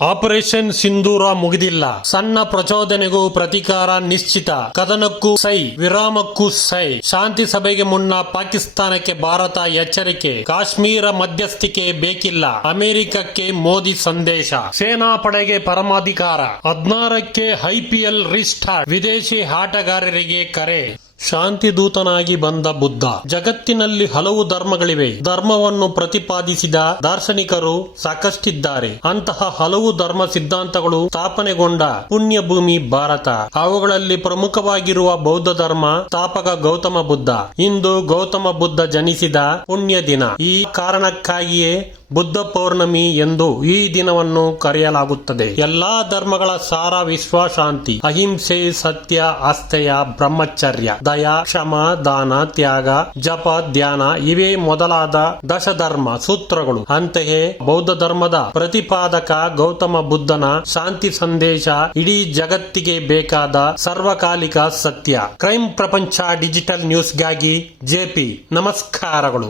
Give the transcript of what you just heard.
Operation ಸಿಂಧೂರ ಮುಗಿದಿಲ್ಲ. ಸಣ್ಣ ಪ್ರಚೋದನೆಗೂ ಪ್ರತೀಕಾರ ನಿಶ್ಚಿತ. ಕದನಕ್ಕೂ ಸೈ, ವಿರಾಮಕ್ಕೂ ಸೈ. ಶಾಂತಿ ಸಭೆಗೆ ಮುನ್ನ ಪಾಕಿಸ್ತಾನಕ್ಕೆ ಭಾರತ ಎಚ್ಚರಿಕೆ. ಕಾಶ್ಮೀರ ಮಧ್ಯಸ್ಥಿಕೆ ಬೇಕಿಲ್ಲ. ಅಮೆರಿಕಕ್ಕೆ ಮೋದಿ ಸಂದೇಶ. ಸೇನಾಪಡೆಗೆ ಪರಮಾಧಿಕಾರ. 16ಕ್ಕೆ IPL ರಿಸ್ಟಾರ್ಟ್. ವಿದೇಶಿ ಆಟಗಾರರಿಗೆ ಕರೆ. ಶಾಂತಿ ದೂತನಾಗಿ ಬಂದ ಬುದ್ಧ. ಜಗತ್ತಿನಲ್ಲಿ ಹಲವು ಧರ್ಮಗಳಿವೆ. ಧರ್ಮವನ್ನು ಪ್ರತಿಪಾದಿಸಿದ ದಾರ್ಶನಿಕರು ಸಾಕಷ್ಟಿದ್ದಾರೆ. ಅಂತಹ ಹಲವು ಧರ್ಮ ಸಿದ್ಧಾಂತಗಳು ಸ್ಥಾಪನೆಗೊಂಡ ಪುಣ್ಯ ಭೂಮಿ ಭಾರತ. ಅವುಗಳಲ್ಲಿ ಪ್ರಮುಖವಾಗಿರುವ ಬೌದ್ಧ ಧರ್ಮ ಸ್ಥಾಪಕ ಗೌತಮ ಬುದ್ಧ. ಇಂದು ಗೌತಮ ಬುದ್ಧ ಜನಿಸಿದ ಪುಣ್ಯ ದಿನ. ಈ ಕಾರಣಕ್ಕಾಗಿಯೇ ಬುದ್ಧ ಪೌರ್ಣಮಿ ಎಂದು ಈ ದಿನವನ್ನು ಕರೆಯಲಾಗುತ್ತದೆ. ಎಲ್ಲಾ ಧರ್ಮಗಳ ಸಾರ ವಿಶ್ವಶಾಂತಿ, ಅಹಿಂಸೆ, ಸತ್ಯ, ಆಸ್ಥೇಯ, ಬ್ರಹ್ಮಚರ್ಯ, ದಯಾ, ಕ್ಷಮ, ದಾನ, ತ್ಯಾಗ, ಜಪ, ಧ್ಯಾನ ಇವೇ ಮೊದಲಾದ ದಶಧರ್ಮ ಸೂತ್ರಗಳು. ಅಂತೆಯೇ ಬೌದ್ಧ ಧರ್ಮದ ಪ್ರತಿಪಾದಕ ಗೌತಮ ಬುದ್ಧನ ಶಾಂತಿ ಸಂದೇಶ ಇಡೀ ಜಗತ್ತಿಗೆ ಬೇಕಾದ ಸರ್ವಕಾಲಿಕ ಸತ್ಯ. ಕ್ರೈಮ್ ಪ್ರಪಂಚ ಡಿಜಿಟಲ್ ನ್ಯೂಸ್ಗಾಗಿ JP. ನಮಸ್ಕಾರಗಳು.